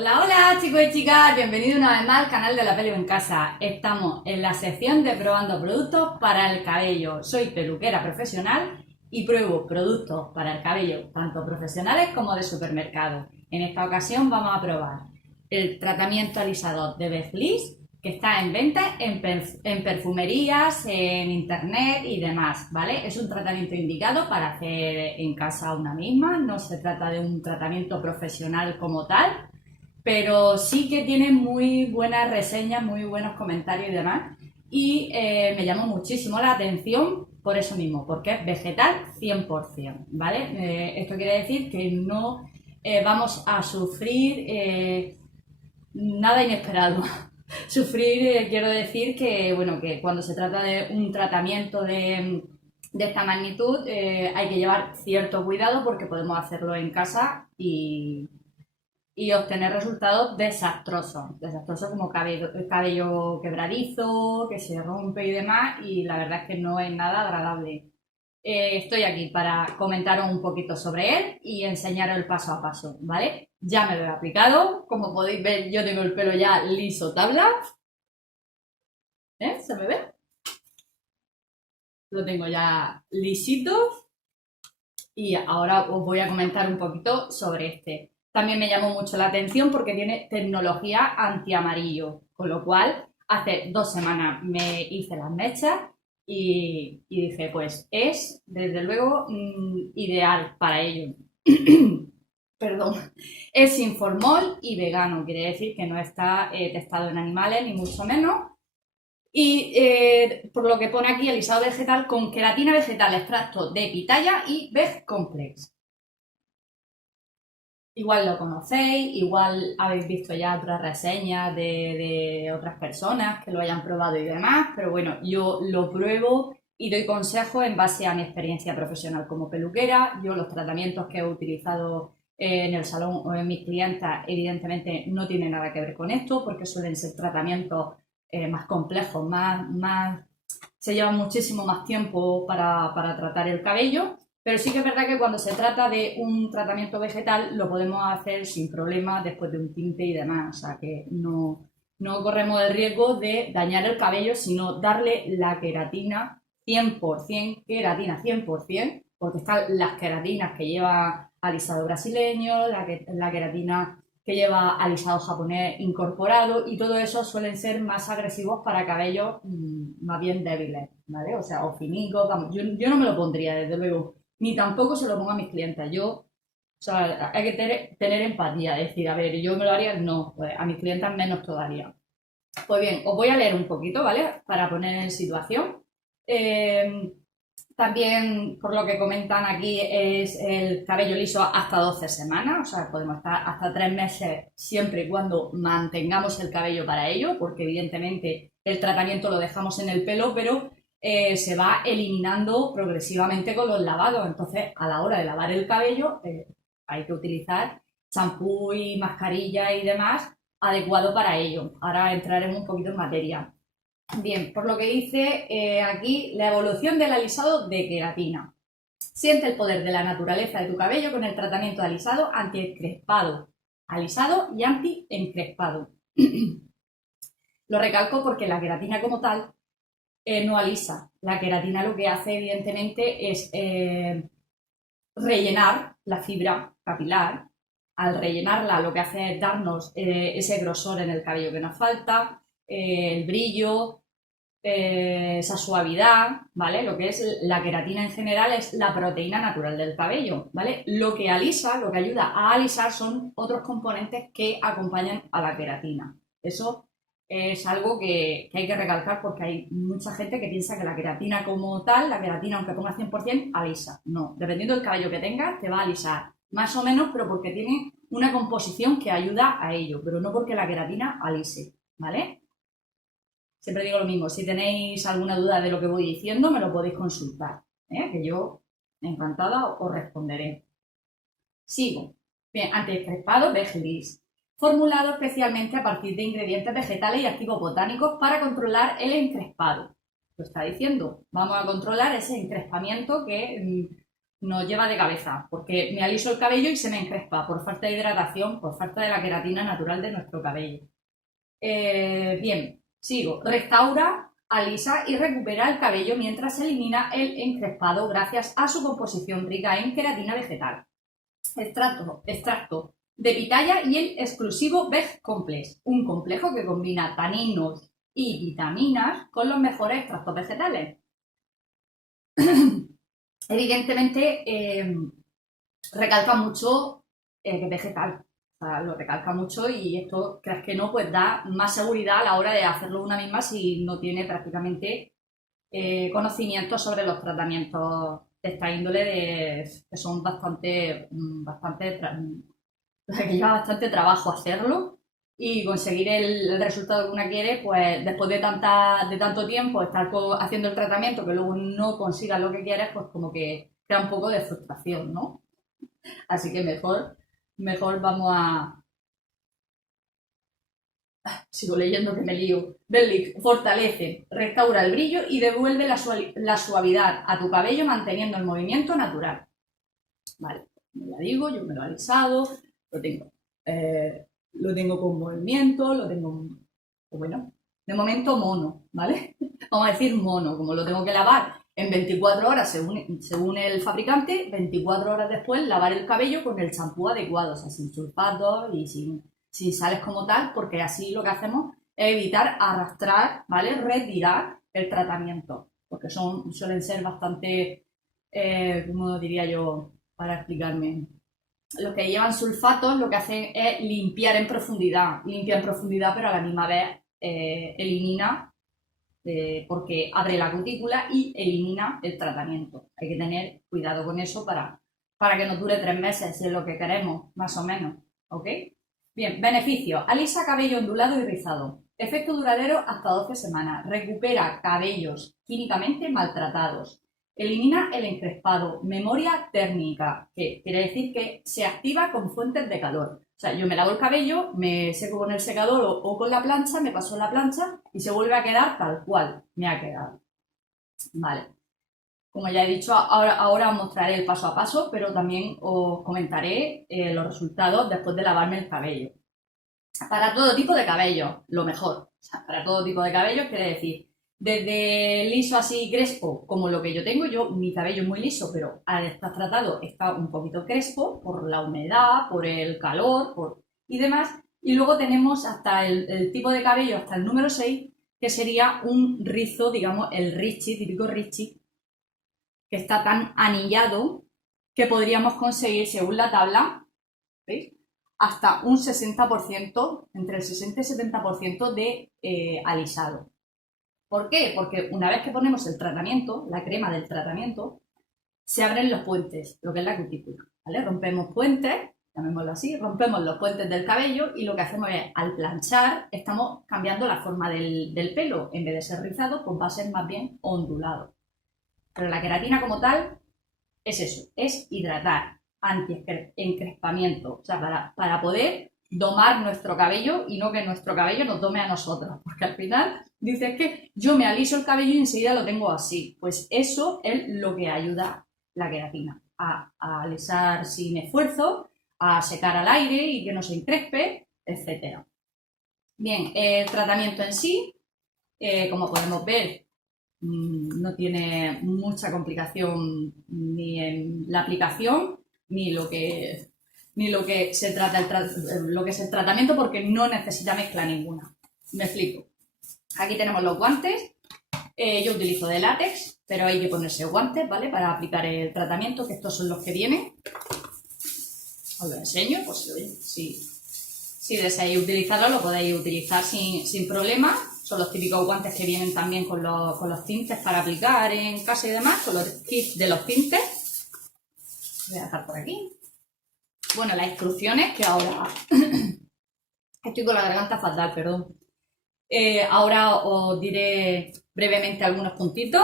Hola, hola chicos y chicas, bienvenidos una vez más al canal de La Pelu en Casa. Estamos en la sección de probando productos para el cabello. Soy peluquera profesional y pruebo productos para el cabello, tanto profesionales como de supermercado. En esta ocasión vamos a probar el tratamiento alisador de Babyliss, que está en venta en perfumerías, en internet y demás, ¿vale? Es un tratamiento indicado para hacer en casa una misma, no se trata de un tratamiento profesional como tal, pero sí que tiene muy buenas reseñas, muy buenos comentarios y demás. Y me llamó muchísimo la atención por eso mismo, porque es vegetal 100%, ¿vale? Esto quiere decir que no vamos a sufrir nada inesperado. Sufrir, quiero decir que, bueno, que cuando se trata de un tratamiento de esta magnitud hay que llevar cierto cuidado porque podemos hacerlo en casa y obtener resultados desastrosos, desastrosos como cabello quebradizo, que se rompe y demás, y la verdad es que no es nada agradable. Estoy aquí para comentaros un poquito sobre él y enseñaros el paso a paso, ¿vale? Ya me lo he aplicado, como podéis ver yo tengo el pelo ya liso tabla, ¿eh? ¿Se me ve? Lo tengo ya lisito y ahora os voy a comentar un poquito sobre este. También me llamó mucho la atención porque tiene tecnología antiamarillo, con lo cual hace 2 semanas me hice las mechas y dije, pues es desde luego ideal para ello. Perdón, es sin formol y vegano, quiere decir que no está testado en animales ni mucho menos. Y por lo que pone aquí, alisado vegetal con queratina vegetal, extracto de pitaya y veg complex. Igual lo conocéis, igual habéis visto ya otras reseñas de otras personas que lo hayan probado y demás, pero bueno, yo lo pruebo y doy consejos en base a mi experiencia profesional como peluquera. Yo los tratamientos que he utilizado en el salón o en mis clientas evidentemente no tienen nada que ver con esto porque suelen ser tratamientos más complejos, se lleva muchísimo más tiempo para tratar el cabello, pero sí que es verdad que cuando se trata de un tratamiento vegetal lo podemos hacer sin problema después de un tinte y demás, o sea que no corremos el riesgo de dañar el cabello, sino darle la queratina 100%, queratina 100%, porque están las queratinas que lleva alisado brasileño, la queratina que lleva alisado japonés incorporado y todo eso suelen ser más agresivos para cabellos más bien débiles, ¿vale? O sea, o finicos, vamos, yo no me lo pondría desde luego, ni tampoco se lo pongo a mis clientes, yo, o sea, hay que tener empatía, es decir, a ver, yo me lo haría, no, pues a mis clientes menos todavía. Pues bien, os voy a leer un poquito, ¿vale? Para poner en situación. Eh, También, por lo que comentan aquí, es el cabello liso hasta 12 semanas, o sea, podemos estar hasta 3 meses siempre y cuando mantengamos el cabello para ello, porque evidentemente el tratamiento lo dejamos en el pelo, pero se va eliminando progresivamente con los lavados. Entonces, a la hora de lavar el cabello, hay que utilizar champú y mascarilla y demás adecuado para ello. Ahora entraremos un poquito en materia. Bien, por lo que dice aquí, la evolución del alisado de queratina. Siente el poder de la naturaleza de tu cabello con el tratamiento de alisado anti-encrespado. Alisado y anti-encrespado. Lo recalco porque la queratina como tal no alisa. La queratina lo que hace evidentemente es rellenar la fibra capilar. Al rellenarla lo que hace es darnos ese grosor en el cabello que nos falta, el brillo, esa suavidad, ¿vale? Lo que es la queratina en general es la proteína natural del cabello, ¿vale? Lo que alisa, lo que ayuda a alisar son otros componentes que acompañan a la queratina. Eso es algo que hay que recalcar porque hay mucha gente que piensa que la queratina como tal, la queratina aunque ponga 100%, alisa. No, dependiendo del cabello que tengas, te va a alisar más o menos, pero porque tiene una composición que ayuda a ello, pero no porque la queratina alise, ¿vale? Siempre digo lo mismo, si tenéis alguna duda de lo que voy diciendo, me lo podéis consultar, que yo encantada os responderé. Sigo. Bien, antiescrespado Babyliss, formulado especialmente a partir de ingredientes vegetales y activos botánicos para controlar el encrespado. Lo está diciendo, vamos a controlar ese encrespamiento que nos lleva de cabeza, porque me aliso el cabello y se me encrespa por falta de hidratación, por falta de la queratina natural de nuestro cabello. Bien, sigo. Restaura, alisa y recupera el cabello mientras se elimina el encrespado gracias a su composición rica en queratina vegetal. Extracto de pitaya y el exclusivo Veg Complex, un complejo que combina taninos y vitaminas con los mejores extractos vegetales. Evidentemente, recalca mucho que es vegetal, o sea, lo recalca mucho y esto, creas que no, pues da más seguridad a la hora de hacerlo una misma si no tiene prácticamente conocimiento sobre los tratamientos de esta índole, que son que lleva bastante trabajo hacerlo y conseguir el resultado que una quiere, pues después de tanto tiempo estar haciendo el tratamiento que luego no consigas lo que quieres, pues como que crea un poco de frustración, ¿no? Así que mejor vamos a... Sigo leyendo que me lío. Berlic fortalece, restaura el brillo y devuelve la suavidad a tu cabello manteniendo el movimiento natural. Vale, me la digo, yo me lo he alisado, lo tengo con movimiento, lo tengo, bueno, de momento mono, ¿vale? Vamos a decir mono, como lo tengo que lavar en 24 horas según el fabricante, 24 horas después lavar el cabello con el champú adecuado, o sea, sin sulfatos y sin sales como tal, porque así lo que hacemos es evitar arrastrar, ¿vale? Retirar el tratamiento, porque suelen ser bastante, ¿cómo diría yo para explicarme? Los que llevan sulfatos lo que hacen es limpiar en profundidad, pero a la misma vez elimina, porque abre la cutícula y elimina el tratamiento. Hay que tener cuidado con eso para que nos dure 3 meses, si es lo que queremos, más o menos, ¿ok? Bien, beneficios. Alisa cabello ondulado y rizado. Efecto duradero hasta 12 semanas. Recupera cabellos químicamente maltratados. Elimina el encrespado. Memoria térmica, que quiere decir que se activa con fuentes de calor. O sea, yo me lavo el cabello, me seco con el secador o con la plancha, me paso la plancha y se vuelve a quedar tal cual me ha quedado. Vale. Como ya he dicho, ahora os mostraré el paso a paso, pero también os comentaré los resultados después de lavarme el cabello. Para todo tipo de cabello, lo mejor. O sea, para todo tipo de cabello quiere decir, desde liso así crespo, como lo que yo tengo, mi cabello es muy liso, pero al estar tratado está un poquito crespo por la humedad, por el calor y demás. Y luego tenemos hasta el tipo de cabello, hasta el número 6, que sería un rizo, digamos, el Richie, típico Richie, que está tan anillado que podríamos conseguir, según la tabla, ¿veis?, hasta un 60%, entre el 60 y 70% de alisado. ¿Por qué? Porque una vez que ponemos el tratamiento, la crema del tratamiento, se abren los puentes, lo que es la cutícula, ¿vale? Rompemos puentes, llamémoslo así, rompemos los puentes del cabello y lo que hacemos es, al planchar, estamos cambiando la forma del pelo. En vez de ser rizado, pues va a ser más bien ondulado. Pero la queratina como tal es eso, es hidratar, anti-encrespamiento, o sea, para poder domar nuestro cabello y no que nuestro cabello nos dome a nosotros, porque al final dices que yo me aliso el cabello y enseguida lo tengo así. Pues eso es lo que ayuda la queratina, a alisar sin esfuerzo, a secar al aire y que no se encrespe, etc. Bien, el tratamiento en sí, como podemos ver, no tiene mucha complicación ni en la aplicación ni lo que se trata lo que es el tratamiento, porque no necesita mezcla ninguna. Me explico. Aquí tenemos los guantes. Yo utilizo de látex, pero hay que ponerse guantes, ¿vale?, para aplicar el tratamiento, que estos son los que vienen. Os lo enseño, pues si deseáis utilizarlo, lo podéis utilizar sin problema. Son los típicos guantes que vienen también con los tintes para aplicar en casa y demás, con los kits de los tintes. Voy a dejar por aquí. Bueno, las instrucciones, que ahora estoy con la garganta fatal, perdón. Ahora os diré brevemente algunos puntitos,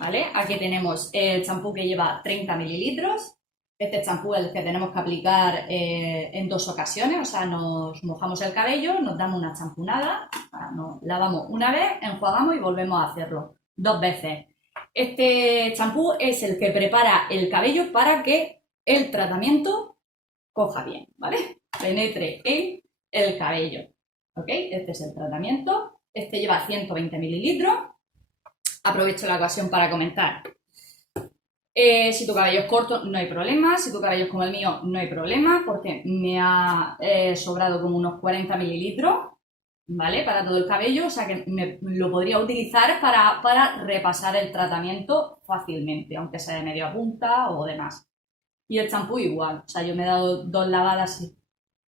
¿vale? Aquí tenemos el champú que lleva 30 mililitros. Este champú es el que tenemos que aplicar en 2 ocasiones, o sea, nos mojamos el cabello, nos damos una champunada, nos lavamos una vez, enjuagamos y volvemos a hacerlo 2 veces. Este champú es el que prepara el cabello para que el tratamiento coja bien, ¿vale? Penetre en el cabello, ¿ok? Este es el tratamiento. Este lleva 120 mililitros. Aprovecho la ocasión para comentar. Si tu cabello es corto, no hay problema. Si tu cabello es como el mío, no hay problema, porque me ha sobrado como unos 40 mililitros, ¿vale? Para todo el cabello, o sea que lo podría utilizar para repasar el tratamiento fácilmente, aunque sea de media punta o demás. Y el champú igual, o sea, yo me he dado 2 lavadas,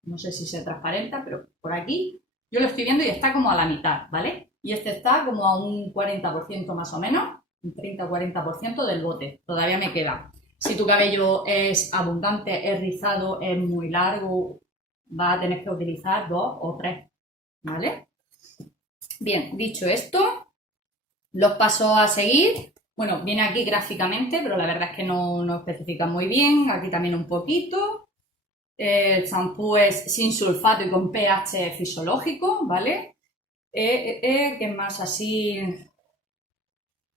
no sé si se transparenta, pero por aquí yo lo estoy viendo y está como a la mitad, ¿vale? Y este está como a un 40% más o menos, un 30-40% del bote, todavía me queda. Si tu cabello es abundante, es rizado, es muy largo, vas a tener que utilizar 2 o 3, ¿vale? Bien, dicho esto, los pasos a seguir. Bueno, viene aquí gráficamente, pero la verdad es que no especifica muy bien. Aquí también un poquito. El champú es sin sulfato y con pH fisiológico, ¿vale? ¿Qué más así?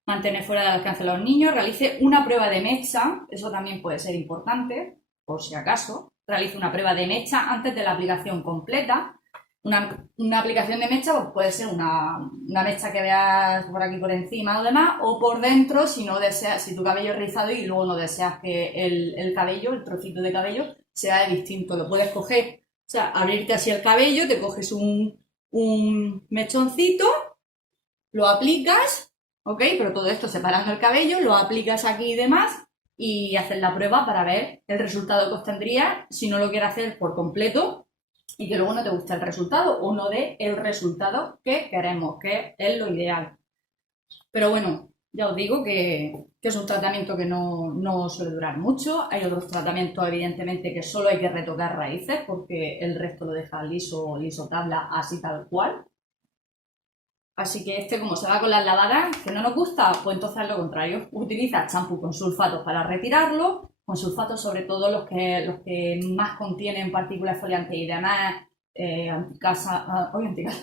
Mantener fuera del alcance de los niños. Realice una prueba de mecha, eso también puede ser importante, por si acaso. Realice una prueba de mecha antes de la aplicación completa. Una aplicación de mecha pues puede ser una mecha que veas por aquí por encima o demás, o por dentro si no deseas, si tu cabello es rizado y luego no deseas que el cabello, el trocito de cabello, sea distinto. Lo puedes coger, o sea, abrirte así el cabello, te coges un mechoncito, lo aplicas, ¿ok? Pero todo esto separando el cabello, lo aplicas aquí y demás y haces la prueba para ver el resultado que obtendrías si no lo quieres hacer por completo y que luego no te guste el resultado o no dé el resultado que queremos, que es lo ideal. Pero bueno, ya os digo que es un tratamiento que no suele durar mucho. Hay otros tratamientos, evidentemente, que solo hay que retocar raíces porque el resto lo deja liso, liso tabla, así tal cual. Así que este, como se va con las lavadas, que no nos gusta, pues entonces es lo contrario. Utiliza champú con sulfatos para retirarlo, con sulfatos sobre todo los que más contienen partículas foliantes y demás,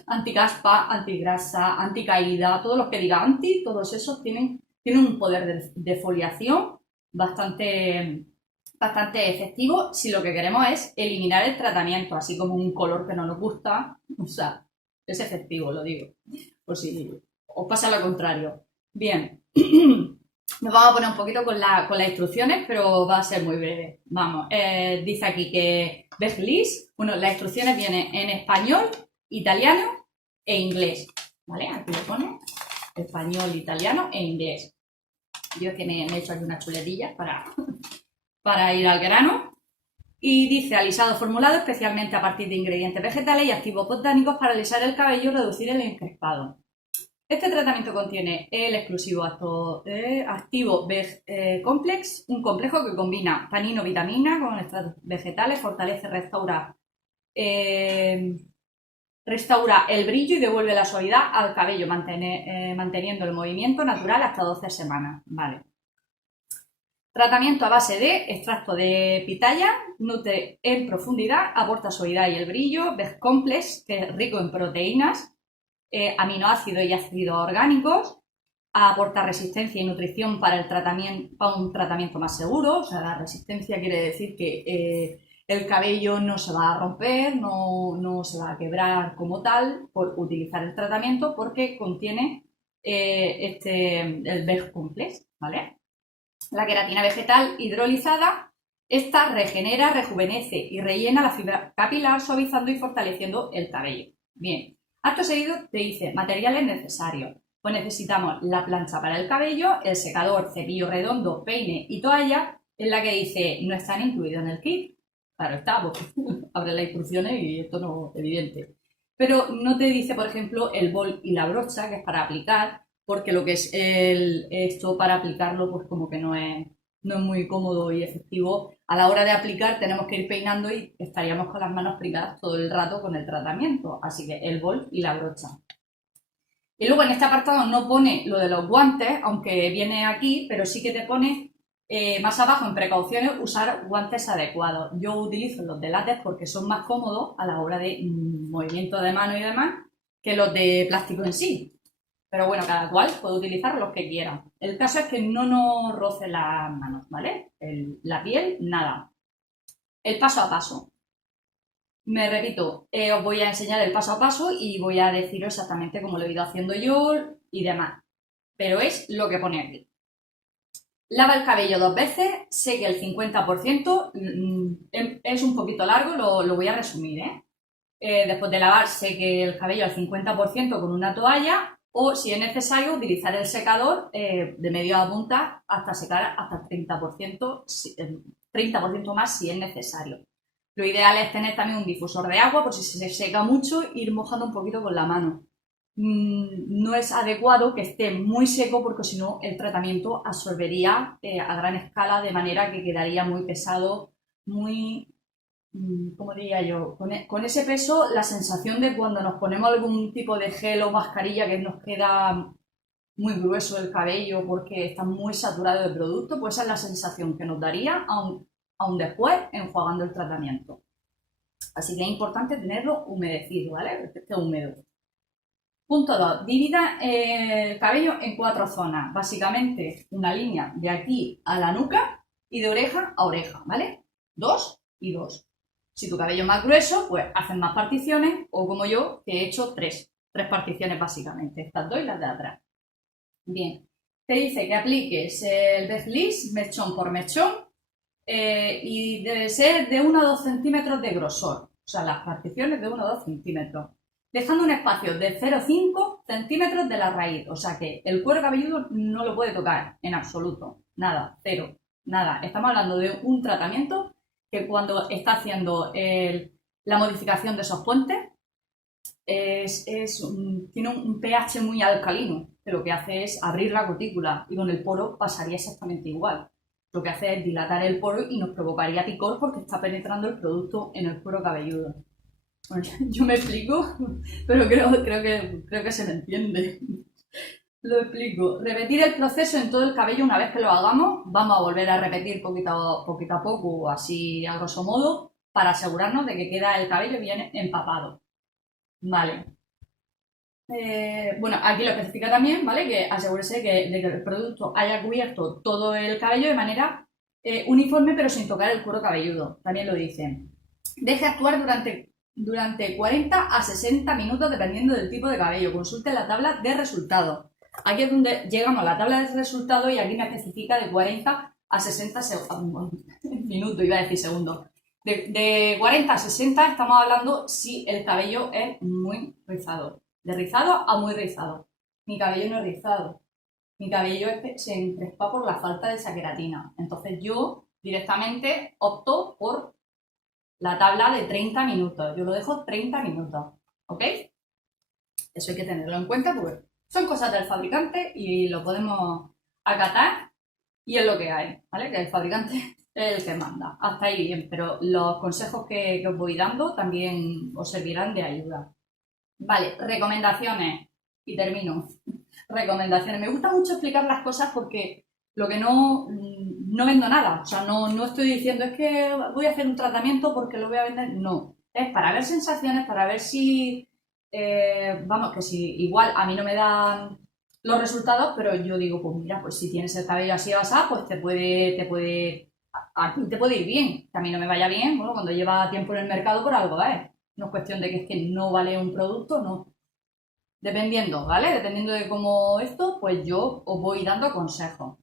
anticaspa, antigrasa, anticaída, todos los que diga anti, todos esos tienen un poder de foliación bastante, bastante efectivo si lo que queremos es eliminar el tratamiento, así como un color que no nos gusta, o sea, es efectivo, lo digo por si os pasa lo contrario. Bien, nos vamos a poner un poquito con las instrucciones, pero va a ser muy breve. Vamos, dice aquí que Beglis, bueno, las instrucciones vienen en español, italiano e inglés, ¿vale? Aquí lo pone, español, italiano e inglés. Yo es que me he hecho aquí unas chuletillas para ir al grano. Y dice alisado formulado especialmente a partir de ingredientes vegetales y activos botánicos para alisar el cabello y reducir el encrespado. Este tratamiento contiene el exclusivo activo complex, un complejo que combina tanino, vitamina con extractos vegetales, fortalece, restaura el brillo y devuelve la suavidad al cabello, manteniendo el movimiento natural hasta 12 semanas. Vale. Tratamiento a base de extracto de pitaya, nutre en profundidad, aporta suavidad y el brillo. B-Complex, que es rico en proteínas, aminoácidos y ácidos orgánicos, aporta resistencia y nutrición para un tratamiento más seguro. O sea, la resistencia quiere decir que el cabello no se va a romper, no se va a quebrar como tal por utilizar el tratamiento porque contiene el B-Complex, ¿vale? La queratina vegetal hidrolizada, esta regenera, rejuvenece y rellena la fibra capilar, suavizando y fortaleciendo el cabello. Bien, acto seguido te dice materiales necesarios. Pues necesitamos la plancha para el cabello, el secador, cepillo redondo, peine y toalla, en la que dice no están incluidos en el kit. Claro está, porque abre las instrucciones y esto no es evidente. Pero no te dice, por ejemplo, el bol y la brocha, que es para aplicar, porque lo que es esto para aplicarlo, pues como que no es muy cómodo y efectivo. A la hora de aplicar tenemos que ir peinando y estaríamos con las manos privadas todo el rato con el tratamiento. Así que el bol y la brocha. Y luego en este apartado no pone lo de los guantes, aunque viene aquí, pero sí que te pone más abajo en precauciones usar guantes adecuados. Yo utilizo los de látex porque son más cómodos a la hora de movimiento de mano y demás que los de plástico en sí. Pero bueno, cada cual puede utilizar los que quiera. El caso es que no nos roce las manos, ¿vale? La piel, nada. El paso a paso. Me repito, os voy a enseñar el paso a paso y voy a deciros exactamente cómo lo he ido haciendo yo y demás. Pero es lo que pone aquí. Lava el cabello 2 veces, sé que el 50% es un poquito largo, lo voy a resumir, ¿eh? Después de lavar, seque el cabello al 50% con una toalla o, si es necesario, utilizar el secador de medio a punta hasta secar hasta el 30%, 30% más si es necesario. Lo ideal es tener también un difusor de agua por si se seca mucho, ir mojando un poquito con la mano. No es adecuado que esté muy seco porque si no el tratamiento absorbería a gran escala de manera que quedaría muy pesado, muy, ¿cómo diría yo? Con ese peso, la sensación de cuando nos ponemos algún tipo de gel o mascarilla que nos queda muy grueso el cabello porque está muy saturado de producto, pues esa es la sensación que nos daría aún después enjuagando el tratamiento. Así que es importante tenerlo humedecido, ¿vale? Que esté húmedo. Punto 2. Divida el cabello en 4 zonas. Básicamente una línea de aquí a la nuca y de oreja a oreja, ¿vale? 2 y 2. Si tu cabello es más grueso, pues haces más particiones o como yo, que he hecho 3. 3 particiones básicamente. Estas dos y las de atrás. Bien. Te dice que apliques el desliz mechón por mechón y debe ser de 1 a 2 centímetros de grosor. O sea, las particiones de 1 a 2 centímetros. Dejando un espacio de 0,5 centímetros de la raíz. O sea que el cuero cabelludo no lo puede tocar en absoluto. Nada, cero, nada. Estamos hablando de un tratamiento que cuando está haciendo la modificación de esos puentes tiene un pH muy alcalino, que lo que hace es abrir la cutícula y con el poro pasaría exactamente igual. Lo que hace es dilatar el poro y nos provocaría picor porque está penetrando el producto en el cuero cabelludo. Bueno, yo me explico, pero creo que se me entiende. Lo explico. Repetir el proceso en todo el cabello una vez que lo hagamos. Vamos a volver a repetir poquito a poco, así a grosso modo, para asegurarnos de que queda el cabello bien empapado. Vale. Bueno, aquí lo especifica también, ¿vale? Que asegúrese de que el producto haya cubierto todo el cabello de manera uniforme pero sin tocar el cuero cabelludo. También lo dicen. Deje actuar durante 40 a 60 minutos dependiendo del tipo de cabello. Consulte la tabla de resultados. Aquí es donde llegamos a la tabla de resultados y aquí me especifica de 40 a 60 minutos, iba a decir segundos. De 40 a 60 estamos hablando si el cabello es muy rizado. De rizado a muy rizado. Mi cabello no es rizado. Mi cabello se encrespa por la falta de esa queratina. Entonces yo directamente opto por la tabla de 30 minutos. Yo lo dejo 30 minutos. ¿Ok? Eso hay que tenerlo en cuenta porque son cosas del fabricante y lo podemos acatar y es lo que hay, ¿vale? Que el fabricante es el que manda. Hasta ahí bien, pero los consejos que os voy dando también os servirán de ayuda. Vale, recomendaciones. Y termino. Recomendaciones. Me gusta mucho explicar las cosas porque lo que no vendo nada. O sea, no estoy diciendo es que voy a hacer un tratamiento porque lo voy a vender. No. Es para ver sensaciones, para ver si, vamos, que si igual a mí no me dan los resultados, pero yo digo, pues mira, pues si tienes el cabello así basado, pues te puede ir bien. Que a mí no me vaya bien, bueno, cuando lleva tiempo en el mercado por algo, ¿eh? No es cuestión de que es que no vale un producto, no. Dependiendo, ¿vale? Dependiendo de cómo esto, pues yo os voy dando consejos.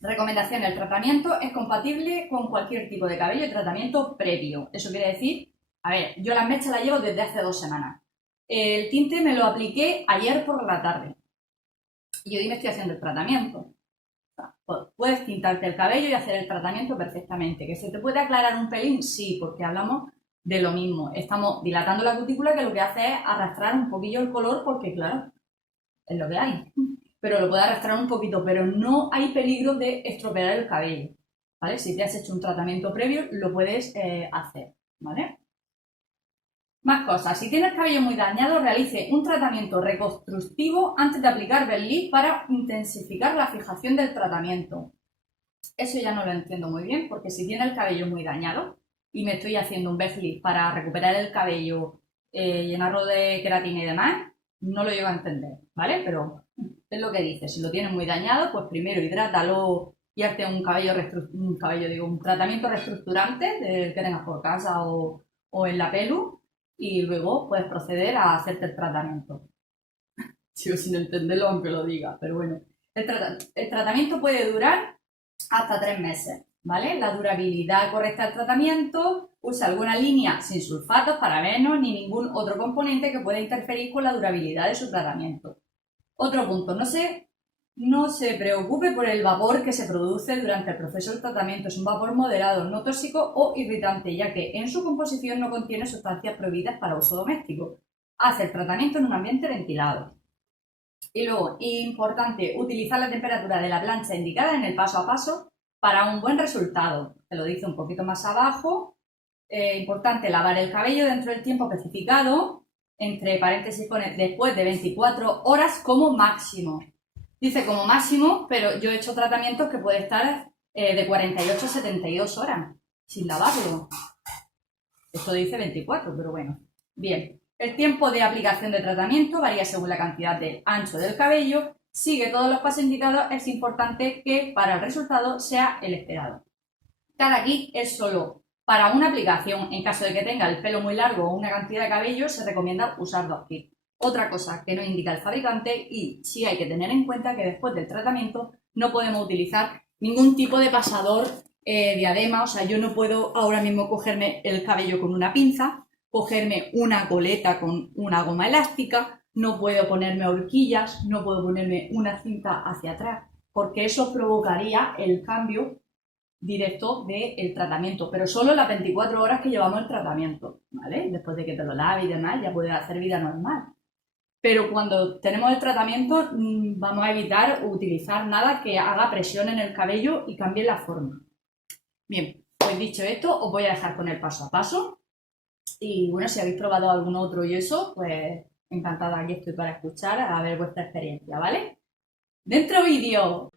Recomendación, el tratamiento es compatible con cualquier tipo de cabello y tratamiento previo. Eso quiere decir, a ver, yo las mechas las llevo desde hace 2 semanas. El tinte me lo apliqué ayer por la tarde. Y hoy me estoy haciendo el tratamiento. O sea, puedes tintarte el cabello y hacer el tratamiento perfectamente. ¿Que se te puede aclarar un pelín? Sí, porque hablamos de lo mismo. Estamos dilatando la cutícula que lo que hace es arrastrar un poquillo el color porque, claro, es lo que hay. Pero lo puede arrastrar un poquito, pero no hay peligro de estropear el cabello, ¿vale? Si te has hecho un tratamiento previo, lo puedes hacer, ¿vale? Más cosas. Si tienes el cabello muy dañado, realice un tratamiento reconstructivo antes de aplicar Verlis para intensificar la fijación del tratamiento. Eso ya no lo entiendo muy bien, porque si tiene el cabello muy dañado y me estoy haciendo un Verlis para recuperar el cabello, llenarlo de queratina y demás, No lo llego a entender, ¿vale? Pero es lo que dice. Si lo tienes muy dañado, pues primero hidrátalo y hazte un tratamiento reestructurante que tengas por casa o en la pelu y luego puedes proceder a hacerte el tratamiento. Sigo sin entenderlo aunque lo diga, pero bueno. El tratamiento puede durar hasta 3 meses, ¿vale? La durabilidad correcta del tratamiento usa alguna línea sin sulfatos, parabenos ni ningún otro componente que pueda interferir con la durabilidad de su tratamiento. Otro punto, no se preocupe por el vapor que se produce durante el proceso del tratamiento. Es un vapor moderado, no tóxico o irritante, ya que en su composición no contiene sustancias prohibidas para uso doméstico. Hace el tratamiento en un ambiente ventilado. Y luego, importante, utilizar la temperatura de la plancha indicada en el paso a paso para un buen resultado. Te lo dice un poquito más abajo. Importante, lavar el cabello dentro del tiempo especificado, entre paréntesis pone después de 24 horas como máximo. Dice como máximo, pero yo he hecho tratamientos que puede estar de 48 a 72 horas sin lavarlo. Esto dice 24, pero bueno. Bien, el tiempo de aplicación de tratamiento varía según la cantidad del ancho del cabello. Sigue todos los pasos indicados. Es importante que para el resultado sea el esperado. Cada kit es solo para una aplicación. En caso de que tenga el pelo muy largo o una cantidad de cabello, se recomienda usar 2 kits. Otra cosa que no indica el fabricante, y sí hay que tener en cuenta que después del tratamiento no podemos utilizar ningún tipo de pasador, diadema. O sea, yo no puedo ahora mismo cogerme el cabello con una pinza, cogerme una coleta con una goma elástica, no puedo ponerme horquillas, no puedo ponerme una cinta hacia atrás, porque eso provocaría el cambio directo del tratamiento, pero solo las 24 horas que llevamos el tratamiento, ¿vale? Después de que te lo laves y demás, ya puedes hacer vida normal. Pero cuando tenemos el tratamiento, vamos a evitar utilizar nada que haga presión en el cabello y cambie la forma. Bien, pues dicho esto, os voy a dejar con el paso a paso. Y bueno, si habéis probado algún otro y eso, pues encantada, aquí estoy para escuchar, a ver vuestra experiencia, ¿vale? ¡Dentro vídeo!